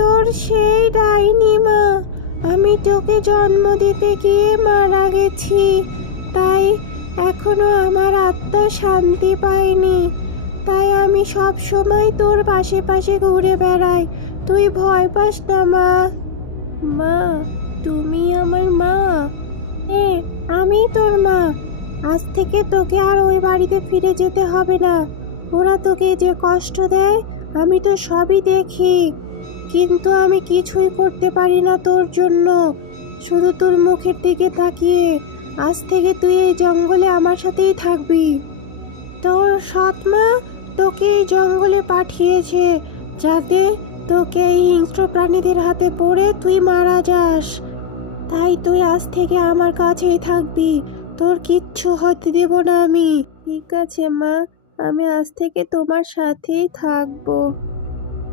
তোর সেই ডাইনি মা। আমি তোকে জন্ম দিতে গিয়ে মারা গেছি, তাই এখনো আমার আত্মা শান্তি পায়নি। তাই আমি সব সময় তোর পাশে পাশে ঘুরে বেড়াই। তুই ভয় পাস না মা। মা, তুমি আমার মা? হ্যাঁ, আমি তোর মা। আজ থেকে তোকে আর ওই বাড়িতে ফিরে যেতে হবে না। ওরা তোকে যে কষ্ট দেয় আমি তো সবই দেখি, কিন্তু আমি কিছুই করতে পারি না তোর জন্য। শুধু তোর মুখের দিকে তাকিয়ে আজ থেকে তুই এই জঙ্গলে আমার সাথেই থাকবি। তোর সৎ মা তোকে এই জঙ্গলে পাঠিয়েছে যাতে তোকে এই হিংস্র প্রাণীদের হাতে পড়ে তুই মারা যাস। তাই তুই আজ থেকে আমার কাছেই থাকবি, তোর কিচ্ছু হতে দেব না আমি। ঠিক আছে মা, আমি আজ থেকে তোমার সাথেই থাকবো।